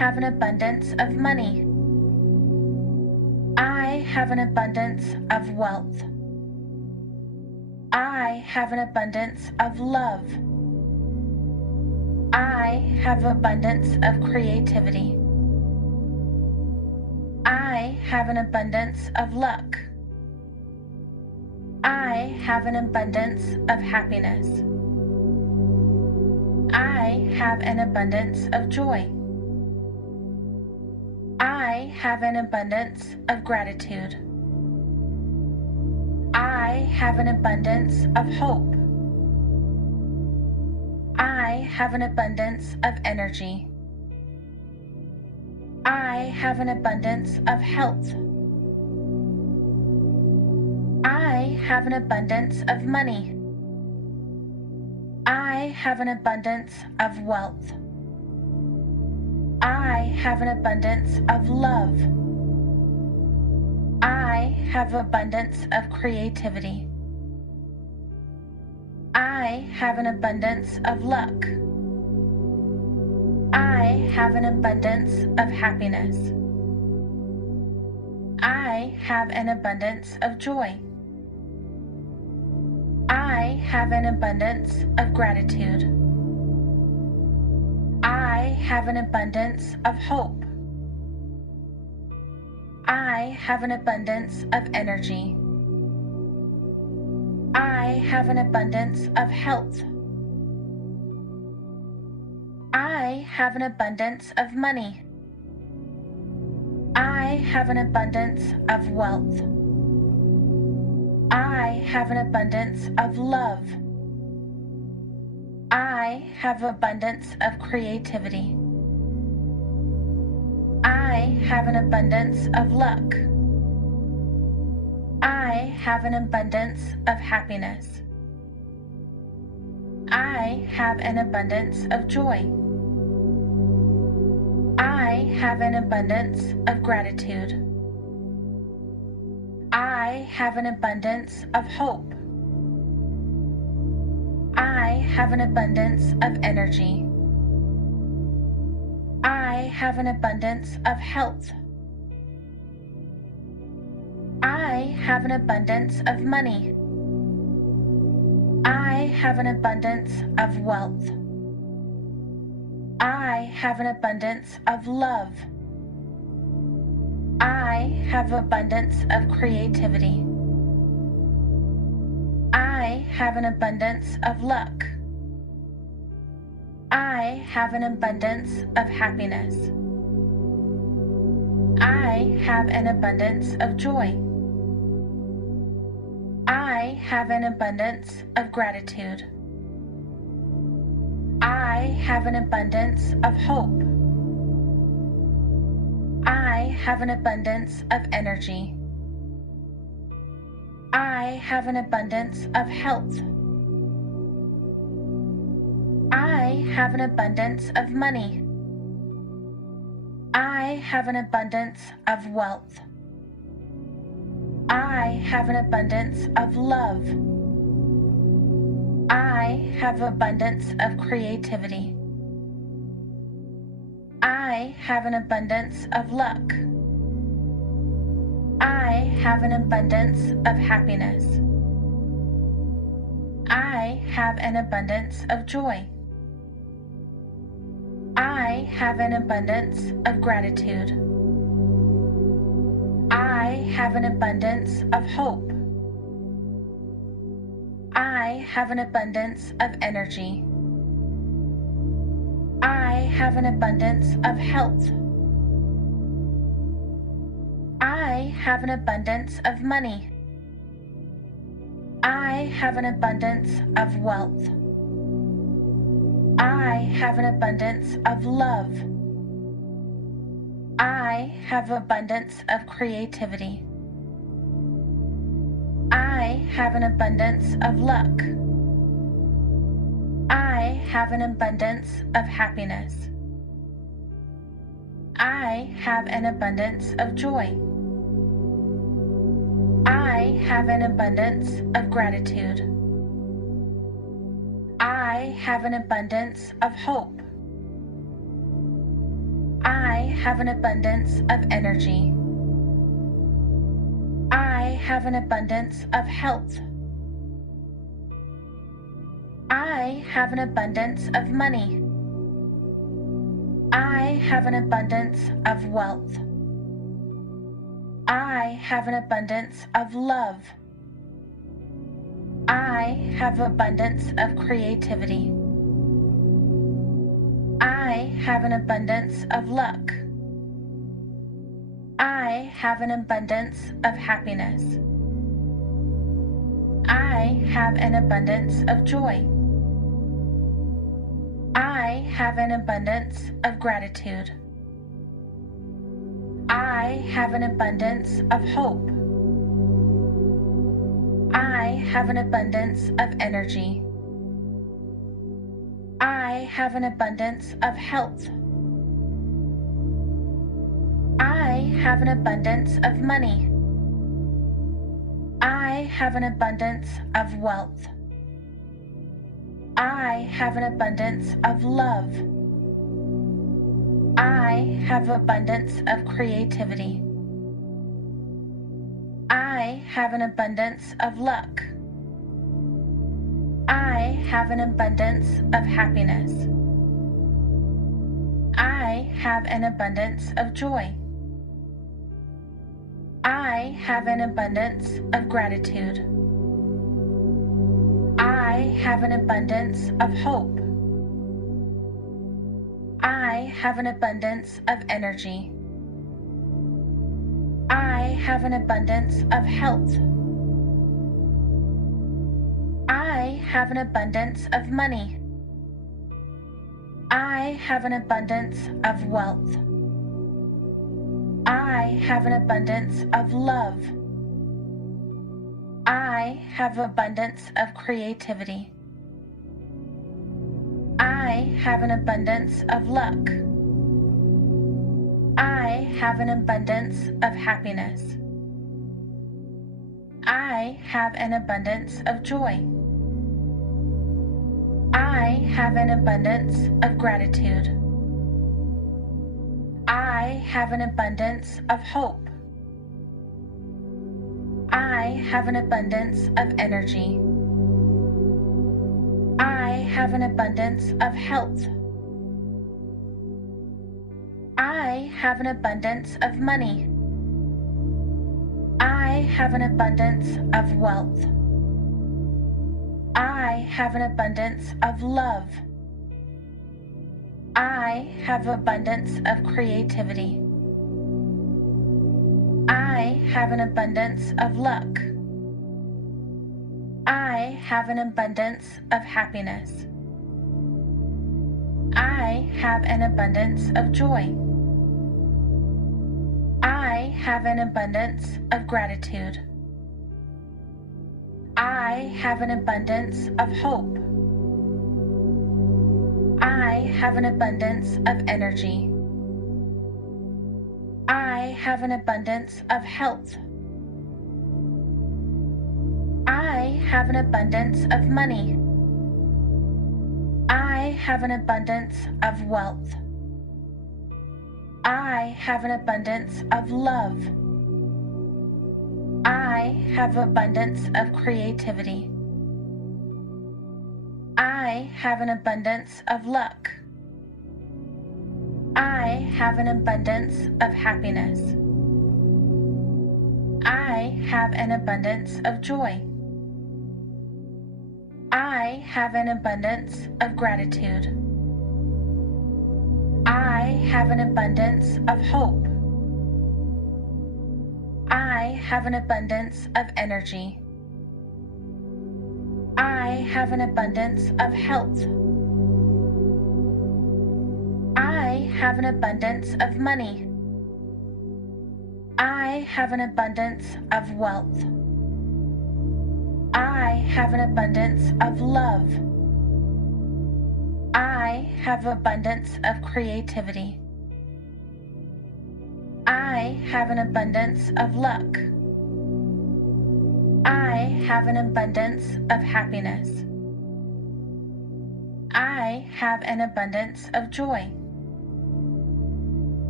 have an abundance of money. I have an abundance of wealth. I have an abundance of love. I have abundance of creativity. I have an abundance of luck. I have an abundance of happiness. I have an abundance of joy. I have an abundance of gratitude. I have an abundance of hope. I have an abundance of energy. I have an abundance of health. I have an abundance of money. I have an abundance of wealth. I have an abundance of love. I have abundance of creativity. I have an abundance of luck. I have an abundance of happiness. I have an abundance of joy. I have an abundance of gratitude. I have an abundance of hope. I have an abundance of energy. I have an abundance of health. I have an abundance of money. I have an abundance of wealth. I have an abundance of love. I have abundance of creativity. I have an abundance of luck. I have an abundance of happiness. I have an abundance of joy. I have an abundance of gratitude. I have an abundance of hope. I have an abundance of energy. I have an abundance of health. I have an abundance of money. I have an abundance of wealth. I have an abundance of love. I have abundance of creativity. I have an abundance of luck. I have an abundance of happiness. I have an abundance of joy. I have an abundance of gratitude. I have an abundance of hope. I have an abundance of energy. I have an abundance of health. I have an abundance of money. I have an abundance of wealth. I have an abundance of love. I have abundance of creativity. I have an abundance of luck. I have an abundance of happiness. I have an abundance of joy. I have an abundance of gratitude. I have an abundance of hope. I have an abundance of energy. I have an abundance of health. I have an abundance of money. I have an abundance of wealth. I have an abundance of love. I have abundance of creativity. I have an abundance of luck. I have an abundance of happiness. I have an abundance of joy. I have an abundance of gratitude. I have an abundance of hope. I have an abundance of energy. I have an abundance of health. I have an abundance of money. I have an abundance of wealth. I have an abundance of love. I have abundance of creativity. I have an abundance of luck. I have an abundance of happiness. I have an abundance of joy. I have an abundance of gratitude. I have an abundance of hope. I have an abundance of energy. I have an abundance of health. I have an abundance of money. I have an abundance of wealth. I have an abundance of love. I have abundance of creativity. I have an abundance of luck. I have an abundance of happiness. I have an abundance of joy. I have an abundance of gratitude. I have an abundance of hope. I have an abundance of energy. I have an abundance of health. I have an abundance of money. I have an abundance of wealth. I have an abundance of love. I have abundance of creativity. I have an abundance of luck. I have an abundance of happiness. I have an abundance of joy. I have an abundance of gratitude. I have an abundance of hope. I have an abundance of energy. I have an abundance of health. I have an abundance of money. I have an abundance of wealth. I have an abundance of love. I have abundance of creativity. I have an abundance of luck. I have an abundance of happiness. I have an abundance of joy. I have an abundance of gratitude. I have an abundance of hope. I have an abundance of energy. I have an abundance of health. I have an abundance of money. I have an abundance of wealth. I have an abundance of love. I have abundance of creativity. I have an abundance of luck. I have an abundance of happiness. I have an abundance of joy. I have an abundance of gratitude. I have an abundance of hope. I have an abundance of energy. I have an abundance of health. I have an abundance of money. I have an abundance of wealth. I have an abundance of love. I have abundance of creativity. I have an abundance of luck. I have an abundance of happiness. I have an abundance of joy.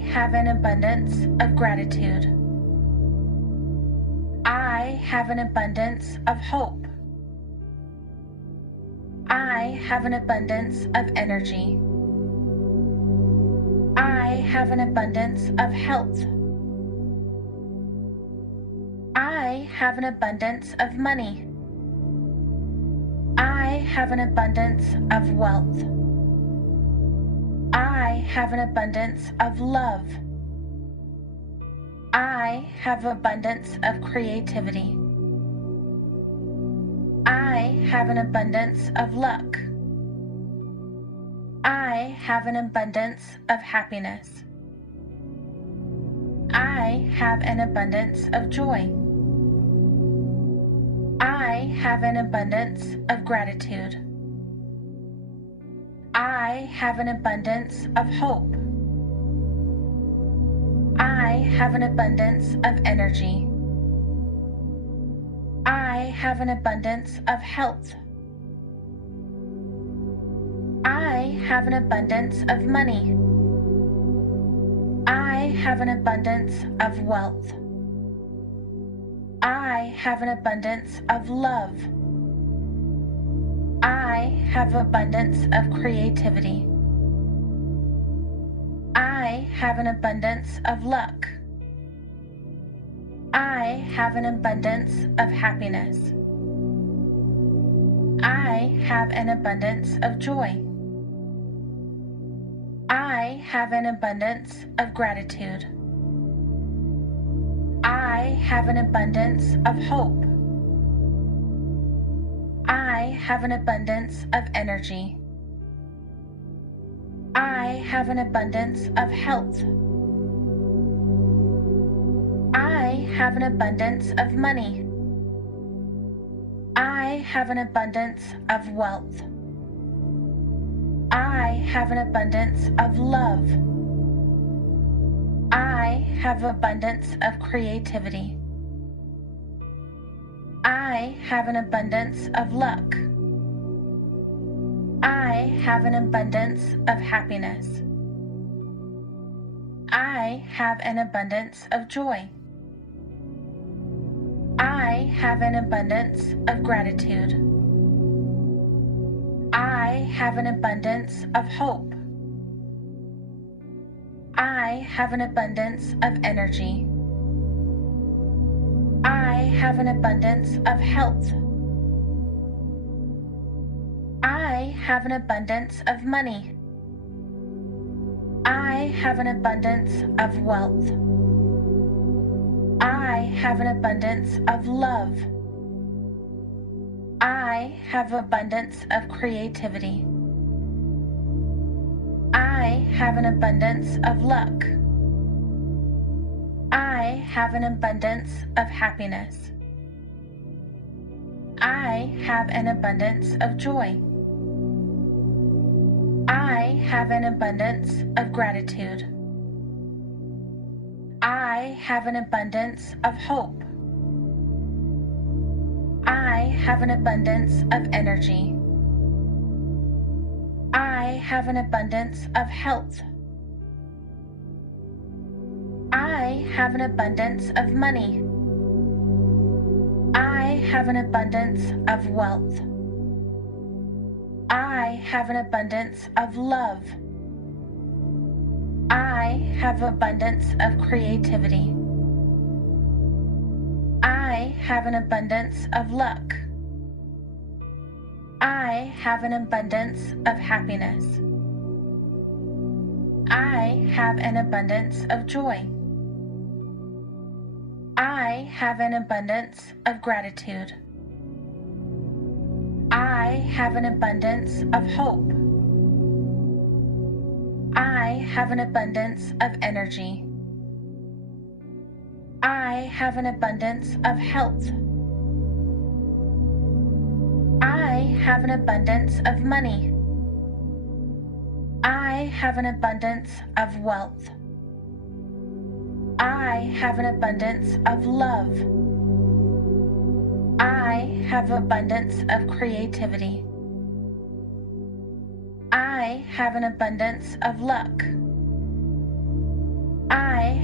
have an abundance of gratitude. I have an abundance of hope. I have an abundance of energy. I have an abundance of health. I have an abundance of money. I have an abundance of wealth. I have an abundance of love. I have abundance of creativity. I have an abundance of luck. I have an abundance of happiness. I have an abundance of joy. I have an abundance of gratitude. I have an abundance of hope. I have an abundance of energy. I have an abundance of health. I have an abundance of money. I have an abundance of wealth. I have an abundance of love. I have abundance of creativity. I have an abundance of luck. I have an abundance of happiness. I have an abundance of joy. I have an abundance of gratitude. I have an abundance of hope. I have an abundance of energy. I have an abundance of health. I have an abundance of money. I have an abundance of wealth. I have an abundance of love. I have abundance of creativity. I have an abundance of luck. I have an abundance of happiness. I have an abundance of joy. I have an abundance of gratitude. I have an abundance of hope. I have an abundance of energy. I have an abundance of health. I have an abundance of money. I have an abundance of wealth. I have an abundance of love. I have abundance of creativity. I have an abundance of luck. I have an abundance of happiness. I have an abundance of joy. I have an abundance of gratitude. I have an abundance of hope. I have an abundance of energy. I have an abundance of health. I have an abundance of money. I have an abundance of wealth. I have an abundance of love. I have abundance of creativity. I have an abundance of luck. I have an abundance of happiness. I have an abundance of joy. I have an abundance of gratitude. I have an abundance of hope. I have an abundance of energy. I have an abundance of health. I have an abundance of money. I have an abundance of wealth. I have an abundance of love. I have abundance of creativity. I have an abundance of luck.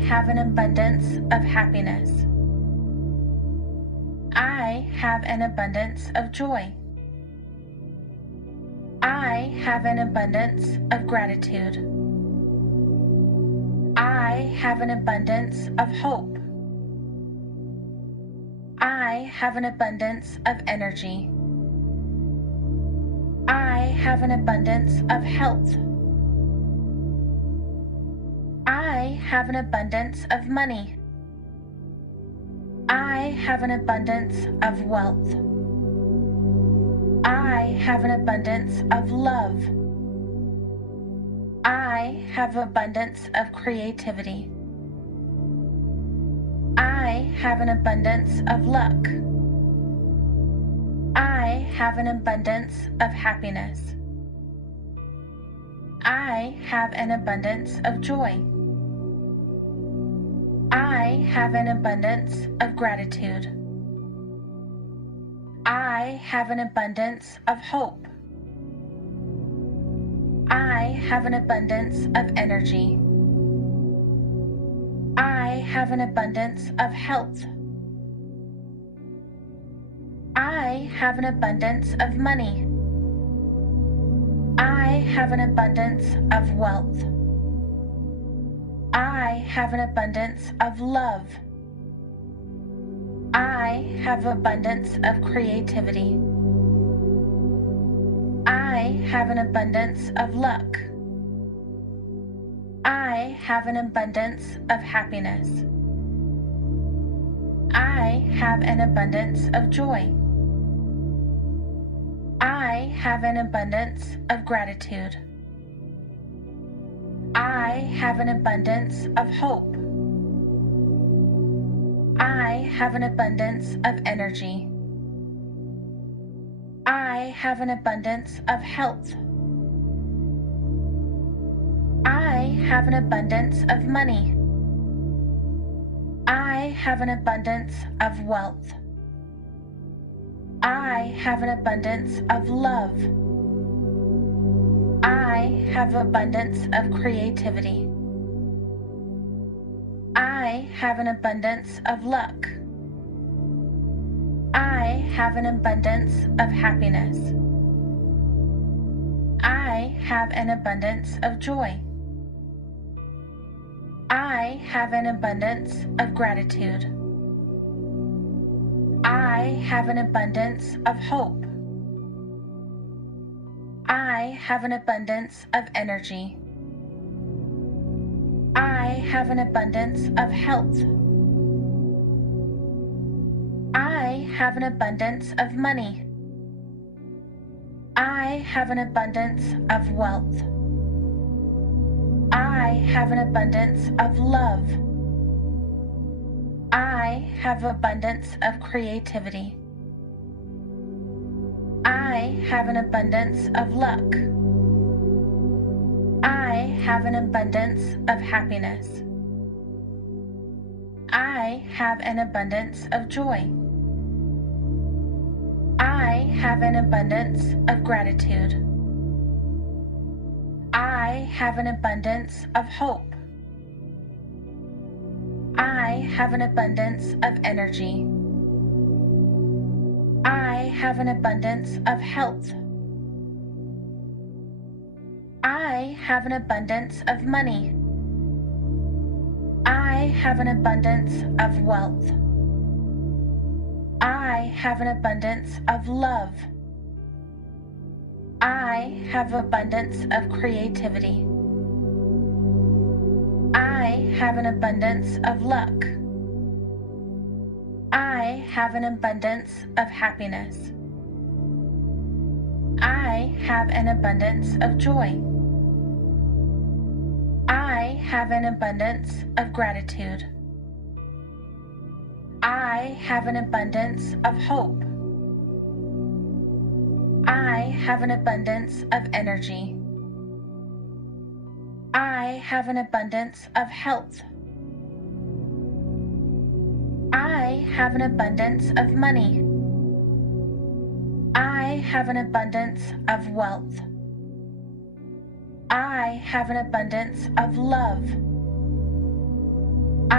have an abundance of happiness. I have an abundance of joy. I have an abundance of gratitude. I have an abundance of hope. I have an abundance of energy. I have an abundance of health. I have an abundance of money. I have an abundance of wealth. I have an abundance of love. I have abundance of creativity. I have an abundance of luck. I have an abundance of happiness. I have an abundance of joy. I have an abundance of gratitude. I have an abundance of hope. I have an abundance of energy. I have an abundance of health. I have an abundance of money. I have an abundance of wealth. I have an abundance of love. I have abundance of creativity. I have an abundance of luck. I have an abundance of happiness. I have an abundance of joy. I have an abundance of gratitude. I have an abundance of hope. I have an abundance of energy. I have an abundance of health. I have an abundance of money. I have an abundance of wealth. I have an abundance of love. I have abundance of creativity. I have an abundance of luck. I have an abundance of happiness. I have an abundance of joy. I have an abundance of gratitude. I have an abundance of hope. I have an abundance of energy. I have an abundance of health. I have an abundance of money. I have an abundance of wealth. I have an abundance of love. I have abundance of creativity. I have an abundance of luck. I have an abundance of happiness. I have an abundance of joy. I have an abundance of gratitude. I have an abundance of hope. I have an abundance of energy. I have an abundance of health. I have an abundance of money. I have an abundance of wealth. I have an abundance of love. I have abundance of creativity. I have an abundance of luck. I have an abundance of happiness. I have an abundance of joy. I have an abundance of gratitude. I have an abundance of hope. I have an abundance of energy. I have an abundance of health. I have an abundance of money. I have an abundance of wealth. I have an abundance of love.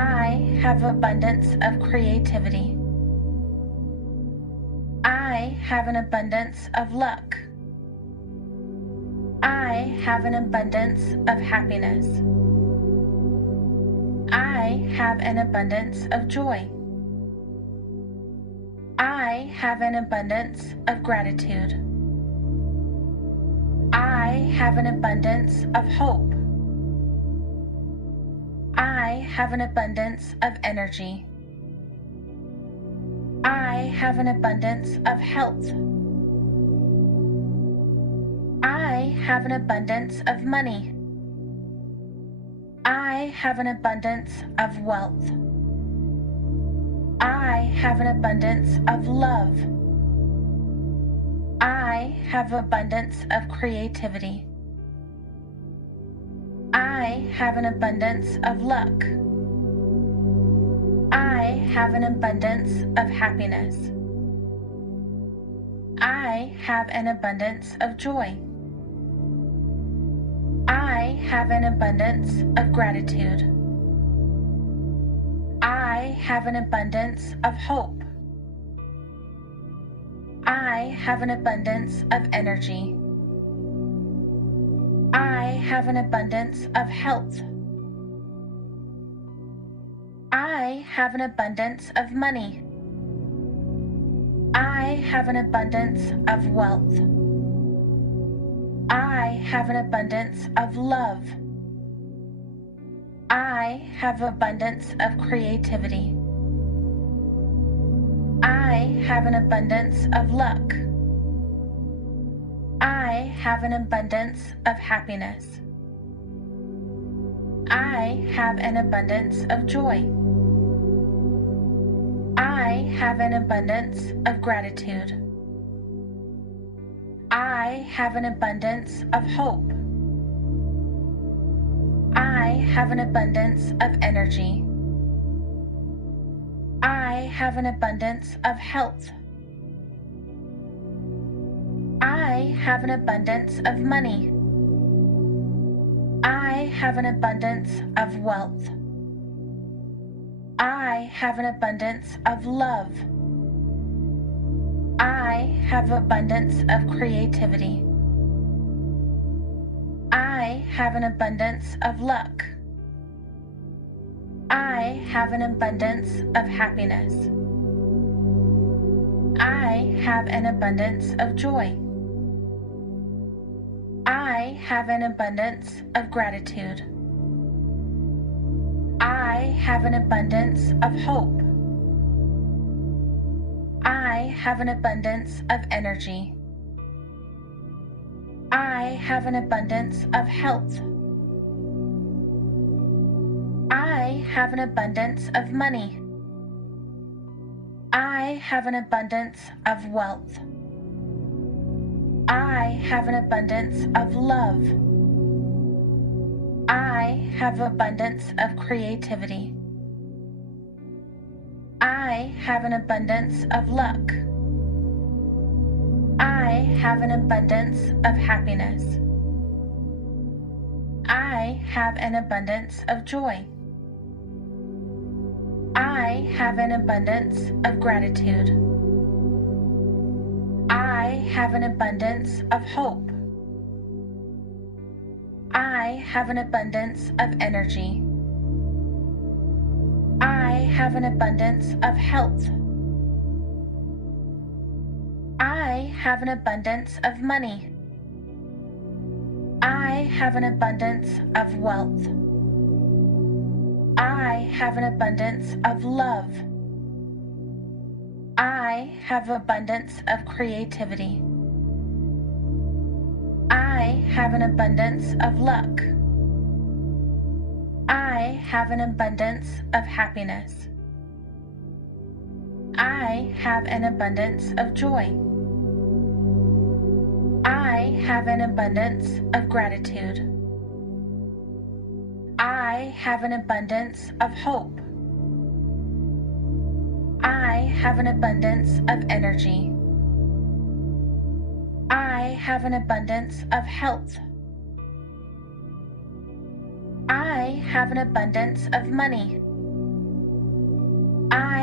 I have abundance of creativity. I have an abundance of luck. I have an abundance of happiness. I have an abundance of joy. I have an abundance of gratitude. I have an abundance of hope. I have an abundance of energy. I have an abundance of health. I have an abundance of money. I have an abundance of wealth. I have an abundance of love. I have abundance of creativity. I have an abundance of luck. I have an abundance of happiness. I have an abundance of joy. I have an abundance of gratitude. I have an abundance of hope. I have an abundance of energy. I have an abundance of health. I have an abundance of money. I have an abundance of wealth. I have an abundance of love. I have abundance of creativity. I have an abundance of luck. I have an abundance of happiness. I have an abundance of joy. I have an abundance of gratitude. I have an abundance of hope. I have an abundance of energy. I have an abundance of health. I have an abundance of money. I have an abundance of wealth. I have an abundance of love. I have abundance of creativity. I have an abundance of luck. I have an abundance of happiness. I have an abundance of joy. I have an abundance of gratitude. I have an abundance of hope. I have an abundance of energy. I have an abundance of health. I have an abundance of money. I have an abundance of wealth. I have an abundance of love. I have abundance of creativity. I have an abundance of luck. I have an abundance of happiness. I have an abundance of joy. I have an abundance of gratitude. I have an abundance of hope. I have an abundance of energy. I have an abundance of health. I have an abundance of money. I have an abundance of wealth. I have an abundance of love. I have abundance of creativity. I have an abundance of luck. I have an abundance of happiness. I have an abundance of joy. I have an abundance of gratitude. I have an abundance of hope. I have an abundance of energy. I have an abundance of health. I have an abundance of money.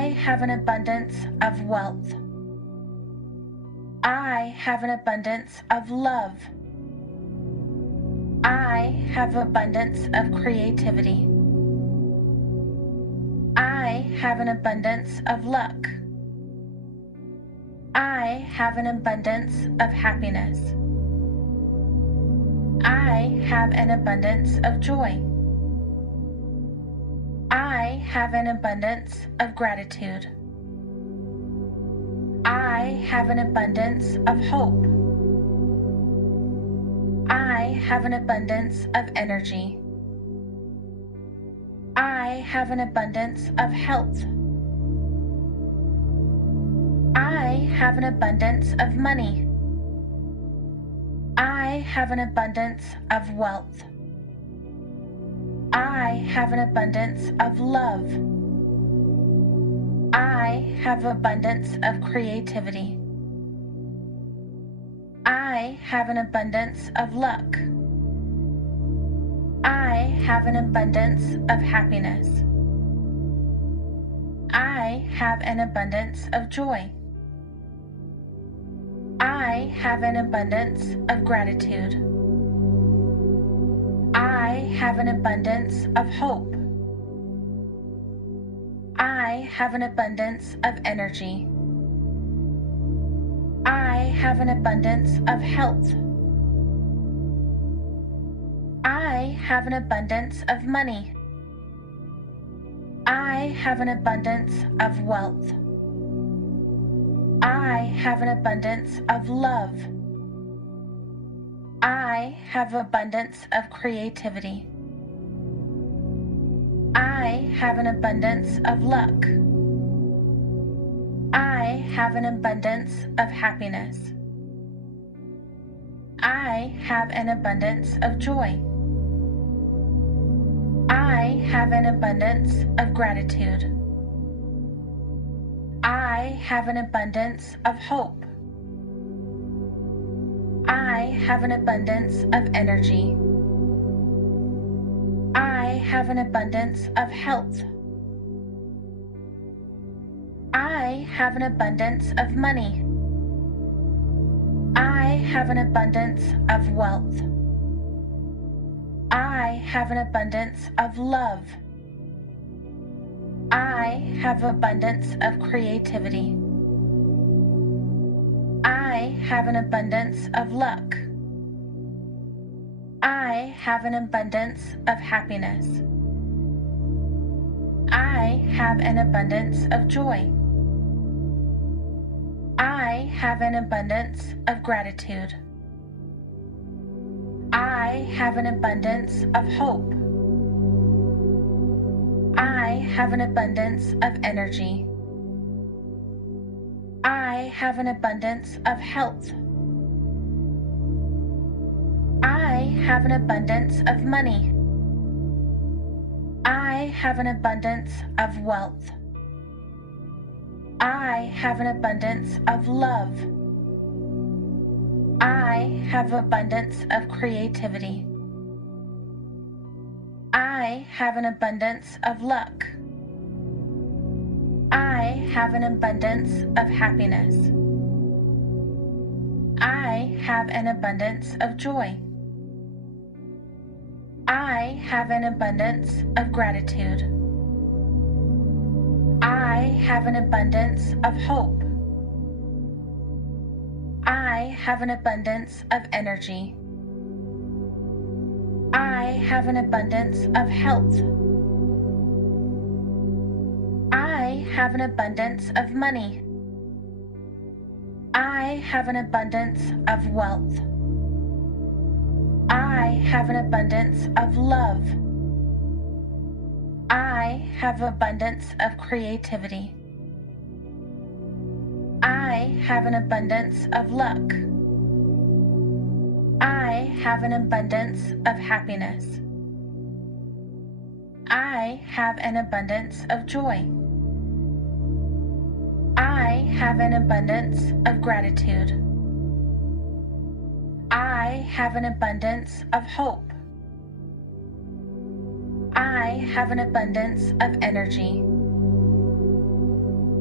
I have an abundance of wealth. I have an abundance of love. I have abundance of creativity. I have an abundance of luck. I have an abundance of happiness. I have an abundance of joy. I have an abundance of gratitude. I have an abundance of hope. I have an abundance of energy. I have an abundance of health. I have an abundance of money. I have an abundance of wealth. I have an abundance of love. I have abundance of creativity. I have an abundance of luck. I have an abundance of happiness. I have an abundance of joy. I have an abundance of gratitude. I have an abundance of hope. I have an abundance of energy. I have an abundance of health. I have an abundance of money. I have an abundance of wealth. I have an abundance of love. I have abundance of creativity. I have an abundance of luck. I have an abundance of happiness. I have an abundance of joy. I have an abundance of gratitude. I have an abundance of hope. I have an abundance of energy. I have an abundance of health. I have an abundance of money. I have an abundance of wealth. I have an abundance of love. I have abundance of creativity. I have an abundance of luck. I have an abundance of happiness. I have an abundance of joy. I have an abundance of gratitude. I have an abundance of hope. I have an abundance of energy. I have an abundance of health. I have an abundance of money. I have an abundance of wealth. I have an abundance of love. I have abundance of creativity. I have an abundance of luck. I have an abundance of happiness. I have an abundance of joy. I have an abundance of gratitude. I have an abundance of hope. I have an abundance of energy. I have an abundance of health. I have an abundance of money. I have an abundance of wealth. I have an abundance of love. I have abundance of creativity. I have an abundance of luck. I have an abundance of happiness. I have an abundance of joy. I have an abundance of gratitude. I have an abundance of hope. I have an abundance of energy.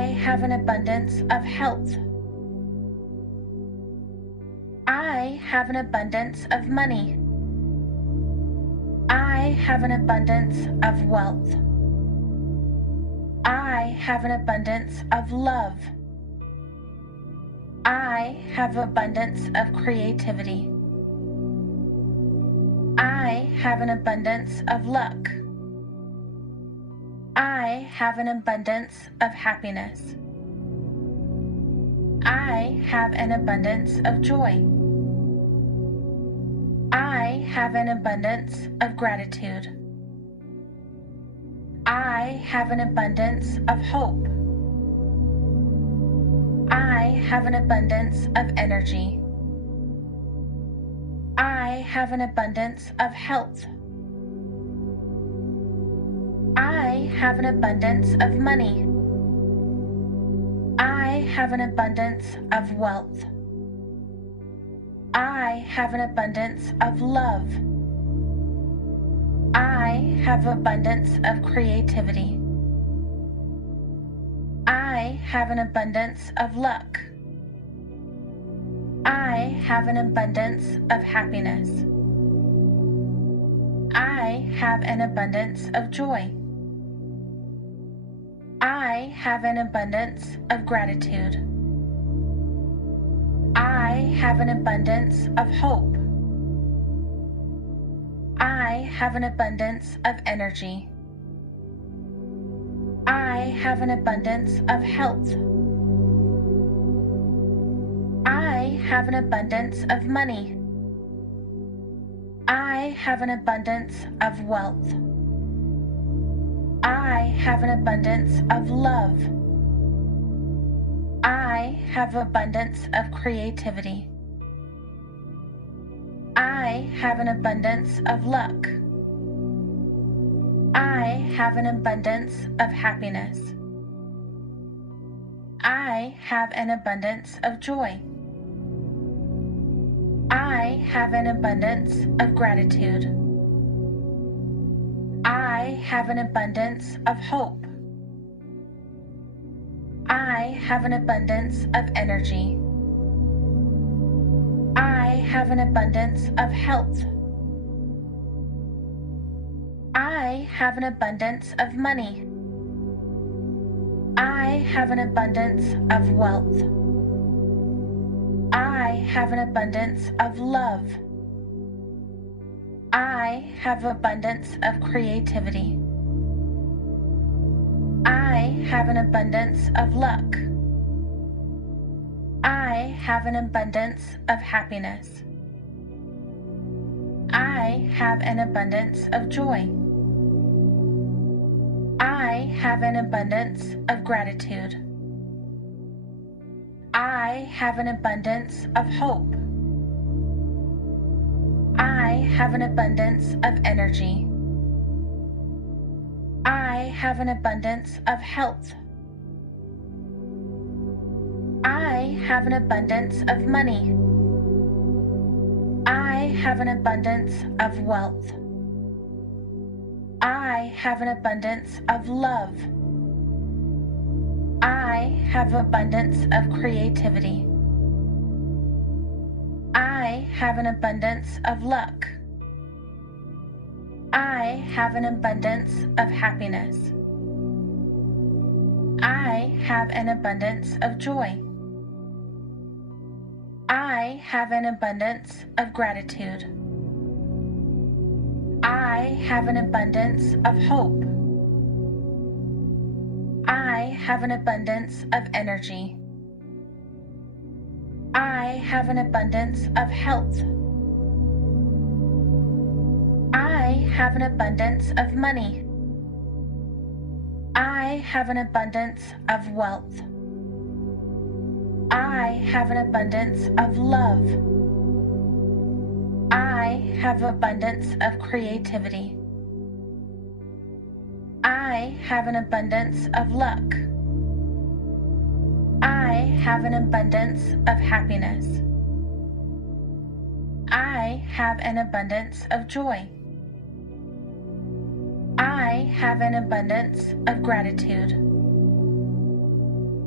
I have an abundance of health. I have an abundance of money. I have an abundance of wealth. I have an abundance of love. I have abundance of creativity. I have an abundance of luck. I have an abundance of happiness. I have an abundance of joy. I have an abundance of gratitude. I have an abundance of hope. I have an abundance of energy. I have an abundance of health. I have an abundance of money. I have an abundance of wealth. I have an abundance of love. I have abundance of creativity. I have an abundance of luck. I have an abundance of happiness. I have an abundance of joy. I have an abundance of gratitude. I have an abundance of hope. I have an abundance of energy. I have an abundance of health. I have an abundance of money. I have an abundance of wealth. I have an abundance of love. I have abundance of creativity. I have an abundance of luck. I have an abundance of happiness. I have an abundance of joy. I have an abundance of gratitude. I have an abundance of hope. I have an abundance of energy. I have an abundance of health. I have an abundance of money. I have an abundance of wealth. I have an abundance of love. I have abundance of creativity. I have an abundance of luck. I have an abundance of happiness. I have an abundance of joy. I have an abundance of gratitude. I have an abundance of hope. I have an abundance of energy. I have an abundance of health. I have an abundance of money. I have an abundance of wealth. I have an abundance of love. I have abundance of creativity. I have an abundance of luck. I have an abundance of happiness. I have an abundance of joy. I have an abundance of gratitude. I have an abundance of hope. I have an abundance of energy. I have an abundance of health. I have an abundance of money. I have an abundance of wealth. I have an abundance of love. I have abundance of creativity. I have an abundance of luck. I have an abundance of happiness. I have an abundance of joy. I have an abundance of gratitude.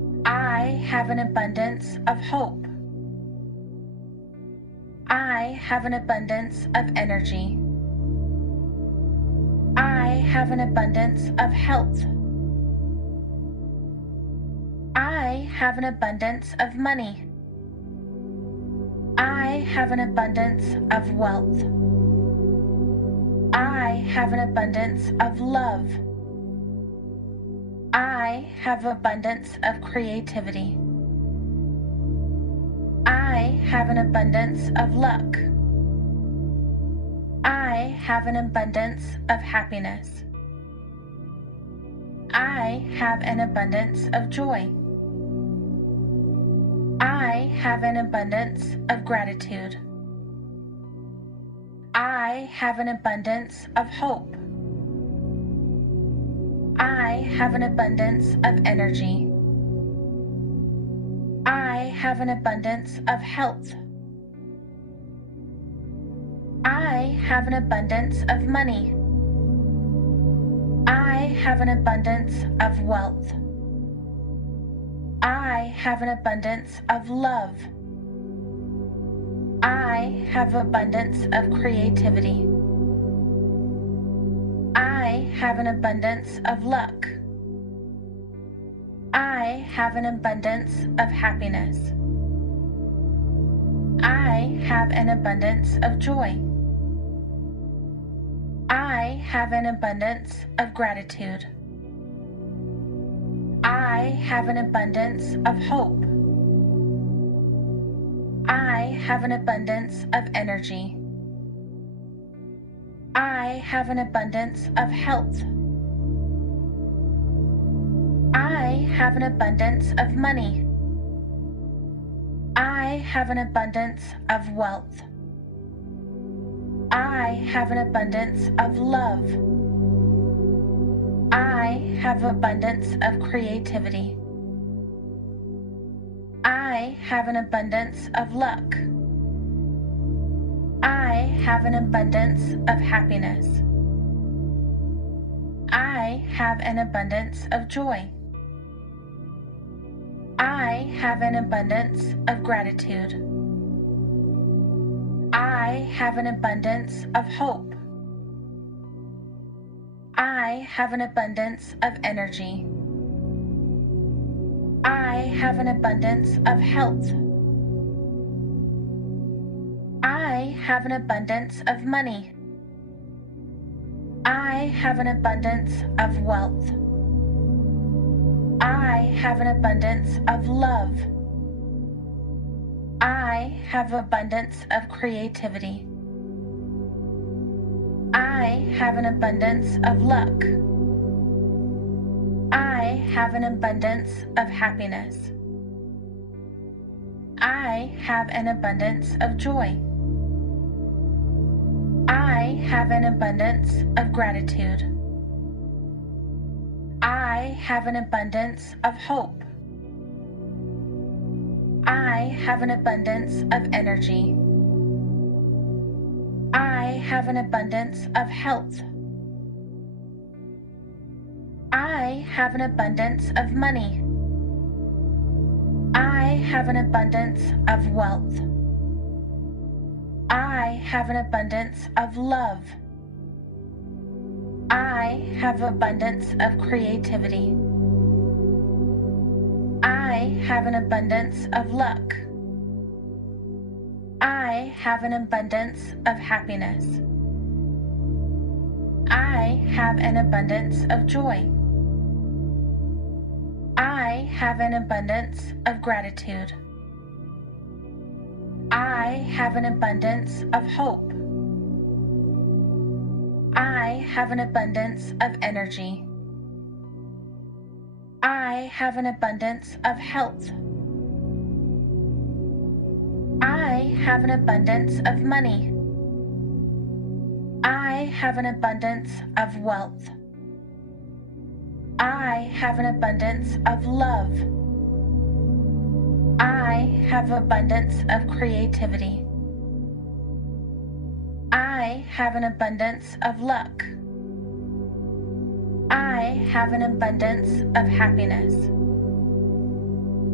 I have an abundance of hope. I have an abundance of energy. I have an abundance of health. I have an abundance of money. I have an abundance of wealth. I have an abundance of love. I have abundance of creativity. I have an abundance of luck. I have an abundance of happiness. I have an abundance of joy. I have an abundance of gratitude. I have an abundance of hope. I have an abundance of energy. I have an abundance of health. I have an abundance of money. I have an abundance of wealth. I have an abundance of love. I have abundance of creativity. I have an abundance of luck. I have an abundance of happiness. I have an abundance of joy. I have an abundance of gratitude. I have an abundance of hope. I have an abundance of energy. I have an abundance of health. I have an abundance of money. I have an abundance of wealth. I have an abundance of love. I have abundance of creativity. I have an abundance of luck. I have an abundance of happiness. I have an abundance of joy. I have an abundance of gratitude. I have an abundance of hope. I have an abundance of energy. I have an abundance of health. I have an abundance of money. I have an abundance of wealth. I have an abundance of love. I have abundance of creativity. I have an abundance of luck. I have an abundance of happiness. I have an abundance of joy. I have an abundance of gratitude. I have an abundance of hope. I have an abundance of energy. I have an abundance of health. I have an abundance of money. I have an abundance of wealth. I have an abundance of love. I have abundance of creativity. I have an abundance of luck. I have an abundance of happiness. I have an abundance of joy. I have an abundance of gratitude. I have an abundance of hope. I have an abundance of energy. I have an abundance of health. I have an abundance of money. I have an abundance of wealth. I have an abundance of love. I have abundance of creativity. I have an abundance of luck. I have an abundance of happiness.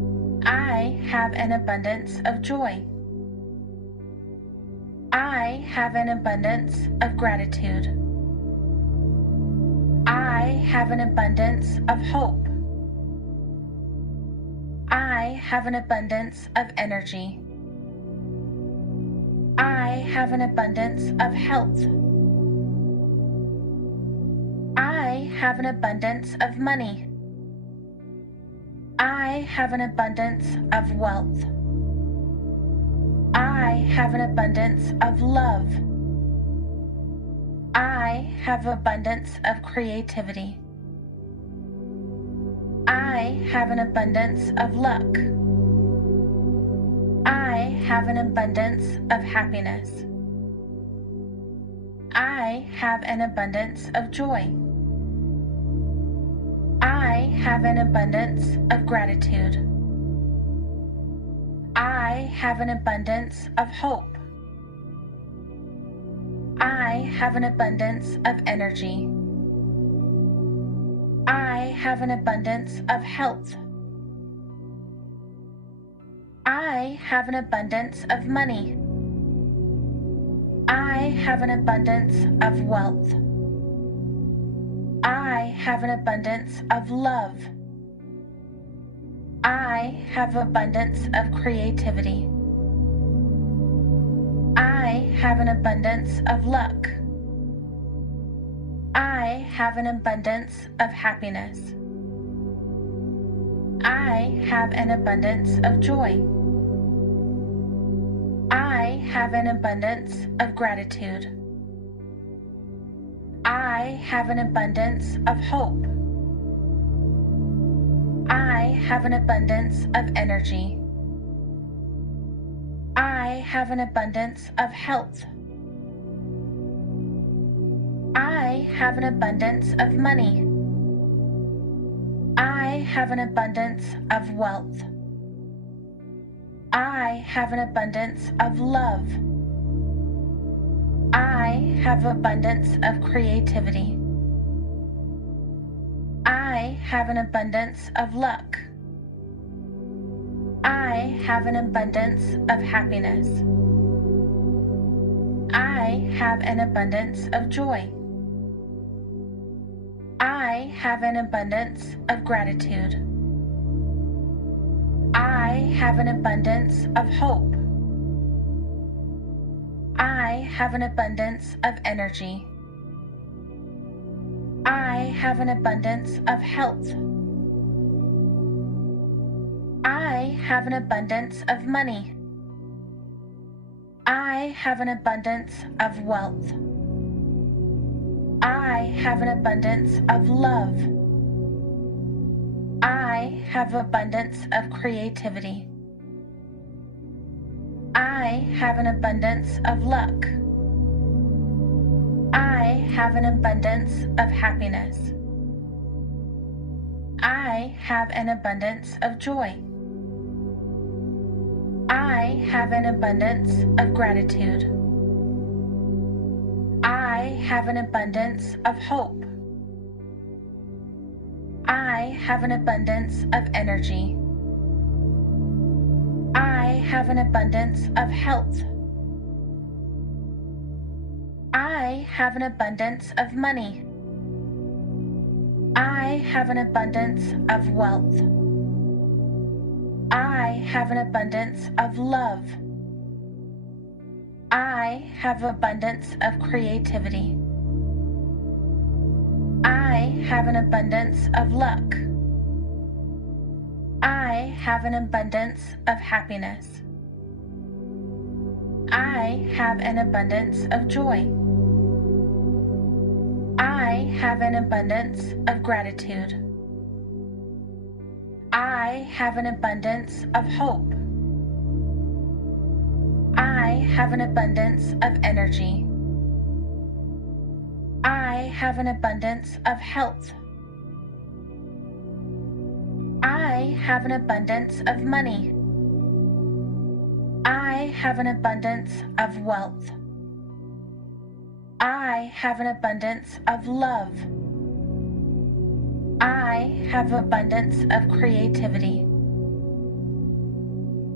have an abundance of joy. I have an abundance of gratitude. I have an abundance of hope. I have an abundance of energy. I have an abundance of health. I have an abundance of money. I have an abundance of wealth. I have an abundance of love. I have abundance of creativity. I have an abundance of luck. I have an abundance of happiness. I have an abundance of joy. I have an abundance of gratitude. I have an abundance of hope. I have an abundance of energy. I have an abundance of health. I have an abundance of money. I have an abundance of wealth. I have an abundance of love. I have abundance of creativity. I have an abundance of luck. I have an abundance of happiness. I have an abundance of joy. I have an abundance of gratitude. I have an abundance of hope. I have an abundance of energy. I have an abundance of health. I have an abundance of money. I have an abundance of wealth. I have an abundance of love. I have abundance of creativity. I have an abundance of luck. I have an abundance of happiness. I have an abundance of joy. I have an abundance of gratitude. I have an abundance of hope. I have an abundance of energy. I have an abundance of health. I have an abundance of money. I have an abundance of wealth. I have an abundance of love. I have abundance of creativity. I have an abundance of luck. I have an abundance of happiness. I have an abundance of joy. I have an abundance of gratitude. I have an abundance of hope. I have an abundance of energy. I have an abundance of health. I have an abundance of money. I have an abundance of wealth. I have an abundance of love. I have abundance of creativity. I have an abundance of luck. I have an abundance of happiness. I have an abundance of joy. I have an abundance of gratitude. I have an abundance of hope. I have an abundance of energy. I have an abundance of health. I have an abundance of money. I have an abundance of wealth. I have an abundance of love. I have abundance of creativity.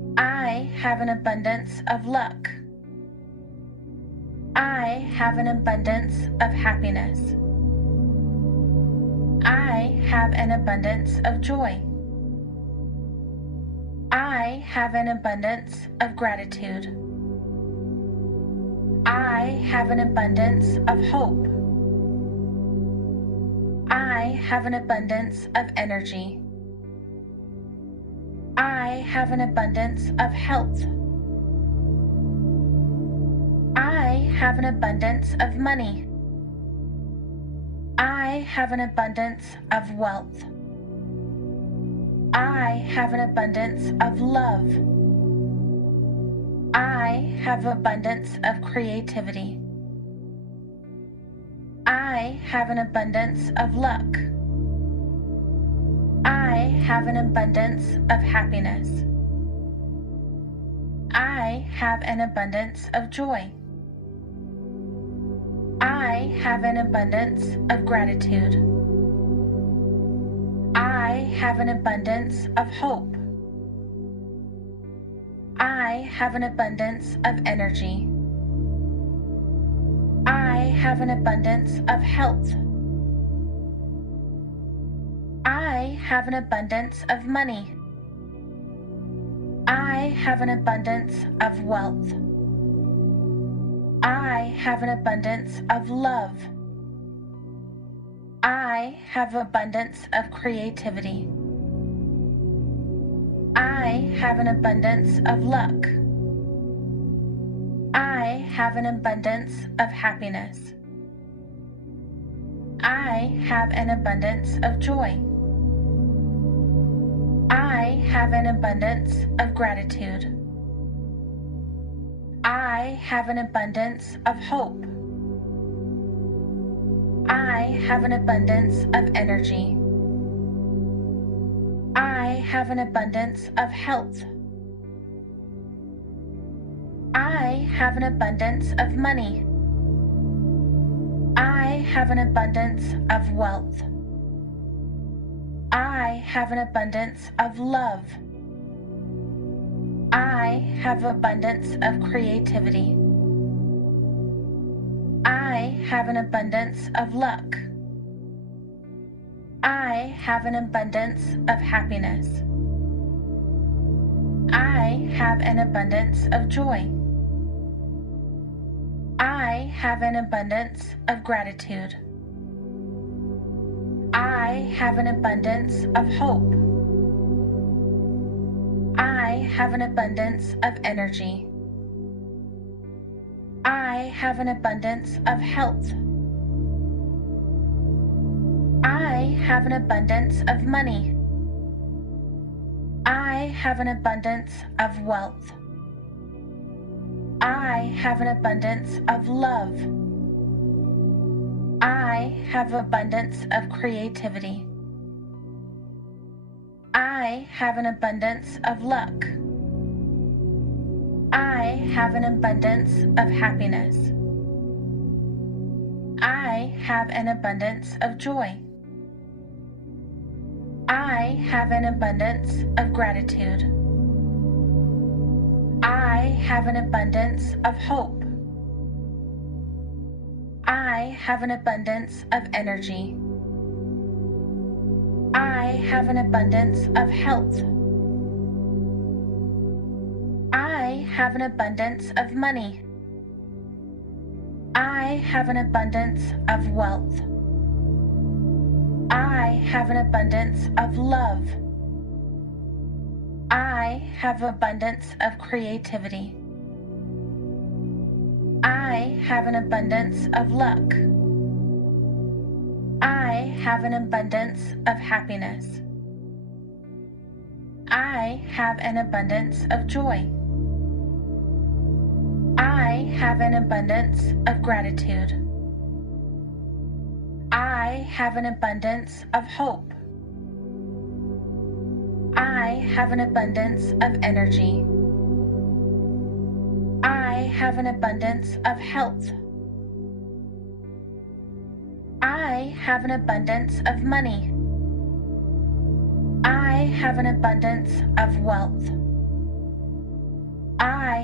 I have an abundance of luck. I have an abundance of happiness. I have an abundance of joy. I have an abundance of gratitude. I have an abundance of hope. I have an abundance of energy. I have an abundance of health. I have an abundance of money. I have an abundance of wealth. I have an abundance of love. I have abundance of creativity. I have an abundance of luck. I have an abundance of happiness. I have an abundance of joy. I have an abundance of gratitude. I have an abundance of hope. I have an abundance of energy. I have an abundance of health. I have an abundance of money. I have an abundance of wealth. I have an abundance of love. I have abundance of creativity. I have an abundance of luck. I have an abundance of happiness. I have an abundance of joy. I have an abundance of gratitude. I have an abundance of hope. I have an abundance of energy. I have an abundance of health. I have an abundance of money. I have an abundance of wealth. I have an abundance of love. I have abundance of creativity. I have an abundance of luck. I have an abundance of happiness. I have an abundance of joy. I have an abundance of gratitude. I have an abundance of hope. I have an abundance of energy. I have an abundance of health. I have an abundance of money. I have an abundance of wealth. I have an abundance of love. I have abundance of creativity. I have an abundance of luck. I have an abundance of happiness. I have an abundance of joy. I have an abundance of gratitude. I have an abundance of hope. I have an abundance of energy. I have an abundance of health. I have an abundance of money. I have an abundance of wealth. I have an abundance of love. I have abundance of creativity. I have an abundance of luck. I have an abundance of happiness. I have an abundance of joy. I have an abundance of gratitude. I have an abundance of hope. I have an abundance of energy. I have an abundance of health. I have an abundance of money. I have an abundance of wealth.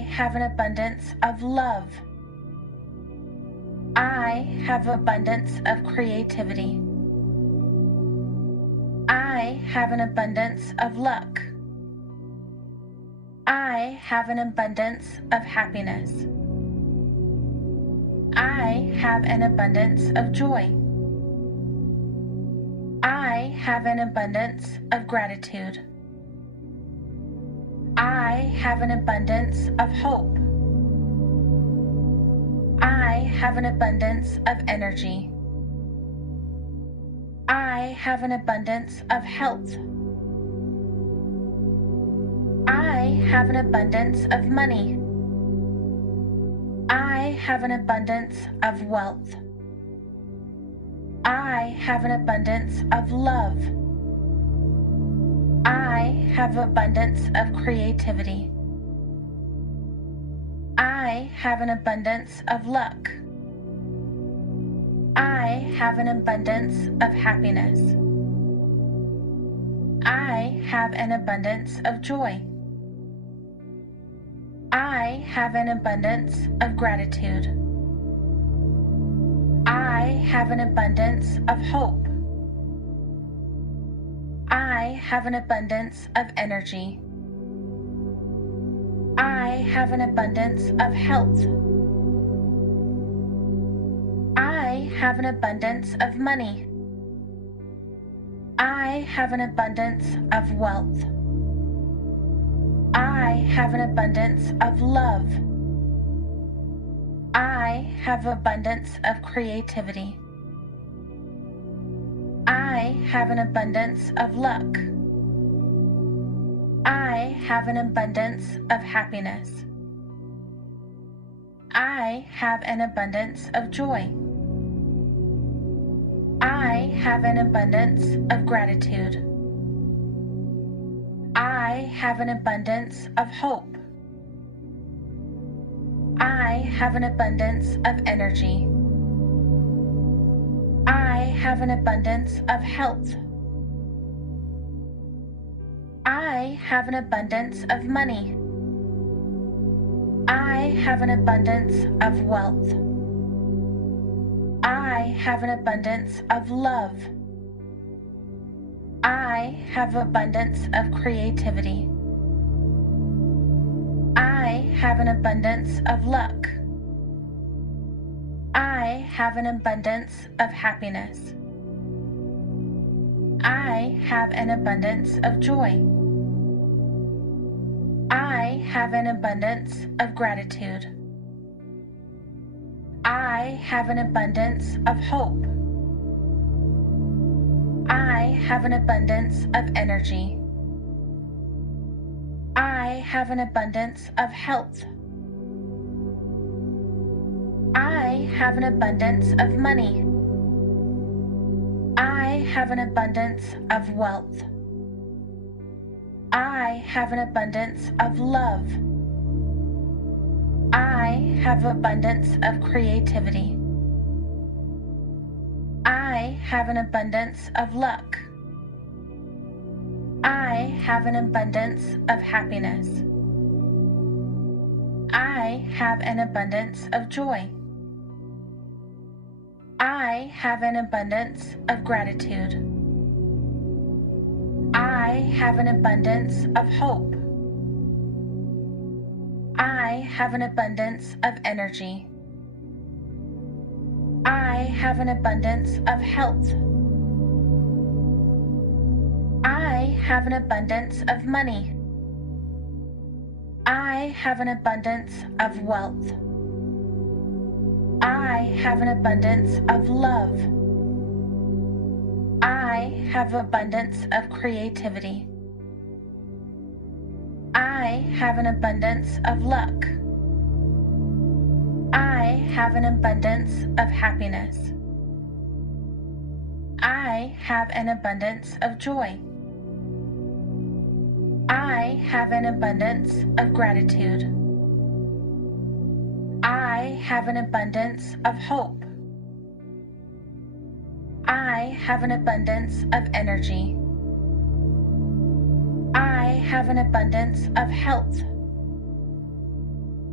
have an abundance of love. I have abundance of creativity. I have an abundance of luck. I have an abundance of happiness. I have an abundance of joy. I have an abundance of gratitude. I have an abundance of hope. I have an abundance of energy. I have an abundance of health. I have an abundance of money. I have an abundance of wealth. I have an abundance of love. I have abundance of creativity. I have an abundance of luck. I have an abundance of happiness. I have an abundance of joy. I have an abundance of gratitude. I have an abundance of hope. I have an abundance of energy. I have an abundance of health. I have an abundance of money. I have an abundance of wealth. I have an abundance of love. I have abundance of creativity. I have an abundance of luck. I have an abundance of happiness. I have an abundance of joy. I have an abundance of gratitude. I have an abundance of hope. I have an abundance of energy. I have an abundance of health. I have an abundance of money. I have an abundance of wealth. I have an abundance of love. I have abundance of creativity. I have an abundance of luck. I have an abundance of happiness. I have an abundance of joy. I have an abundance of gratitude. I have an abundance of hope. I have an abundance of energy. I have an abundance of health. I have an abundance of money. I have an abundance of wealth. I have an abundance of love. I have abundance of creativity. I have an abundance of luck. I have an abundance of happiness. I have an abundance of joy. I have an abundance of gratitude. I have an abundance of hope. I have an abundance of energy. I have an abundance of health. I have an abundance of money. I have an abundance of wealth. I have an abundance of love. I have abundance of creativity. I have an abundance of luck. I have an abundance of happiness. I have an abundance of joy. I have an abundance of gratitude. I have an abundance of hope. I have an abundance of energy. I have an abundance of health.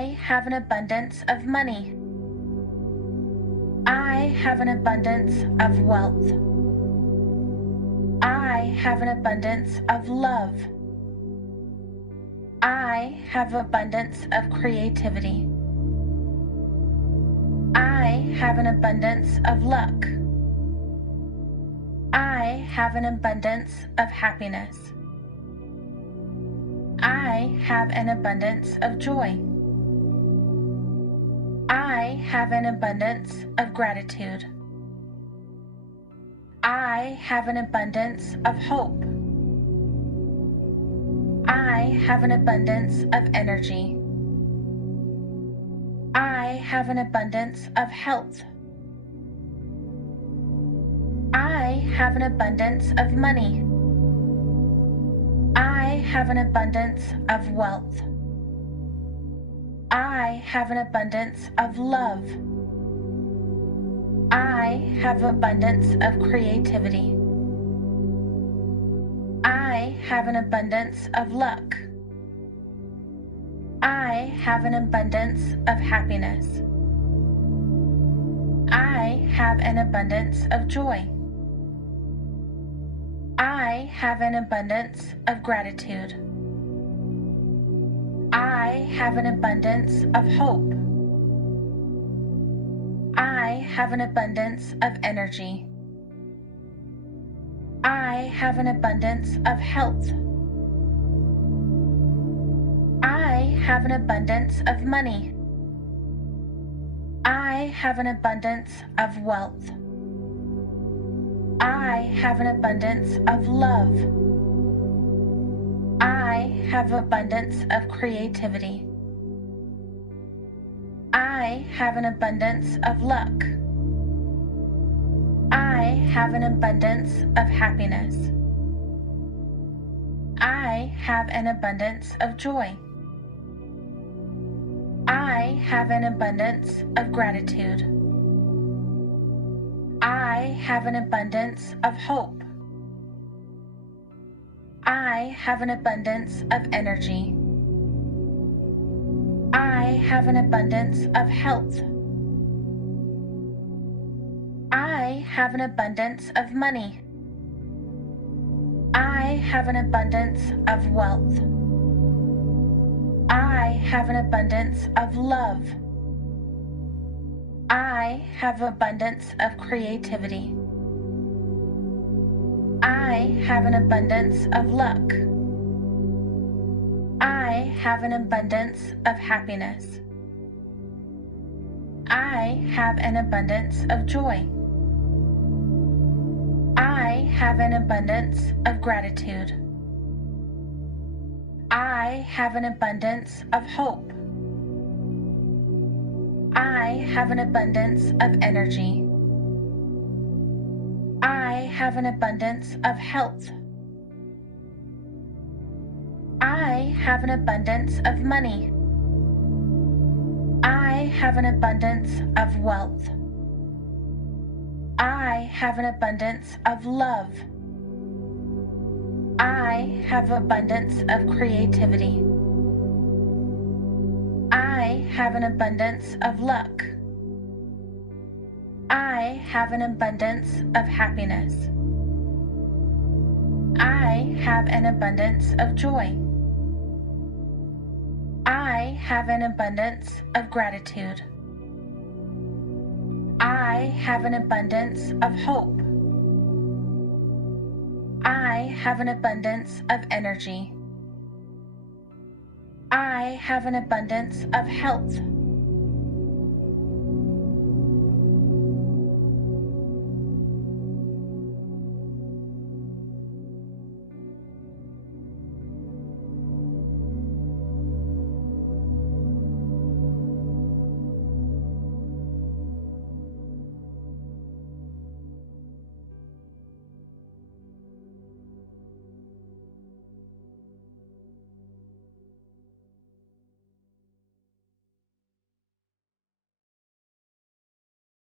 I have an abundance of money. I have an abundance of wealth. I have an abundance of love. I have abundance of creativity. I have an abundance of luck. I have an abundance of happiness. I have an abundance of joy. I have an abundance of gratitude. I have an abundance of hope. I have an abundance of energy. I have an abundance of health. I have an abundance of money. I have an abundance of wealth. I have an abundance of love. I have abundance of creativity. I have an abundance of luck. I have an abundance of happiness. I have an abundance of joy. I have an abundance of gratitude. I have an abundance of hope. I have an abundance of energy. I have an abundance of health. I have an abundance of money. I have an abundance of wealth. I have an abundance of love. I have abundance of creativity. I have an abundance of luck. I have an abundance of happiness. I have an abundance of joy. I have an abundance of gratitude. I have an abundance of hope. I have an abundance of energy. I have an abundance of health. I have an abundance of money. I have an abundance of wealth. I have an abundance of love. I have abundance of creativity. I have an abundance of luck. I have an abundance of happiness. I have an abundance of joy. I have an abundance of gratitude. I have an abundance of hope. I have an abundance of energy. I have an abundance of health. I have an abundance of money. I have an abundance of wealth. I have an abundance of love. I have abundance of creativity. I have an abundance of luck. I have an abundance of happiness. I have an abundance of joy. I have an abundance of gratitude. I have an abundance of hope. I have an abundance of energy. I have an abundance of health.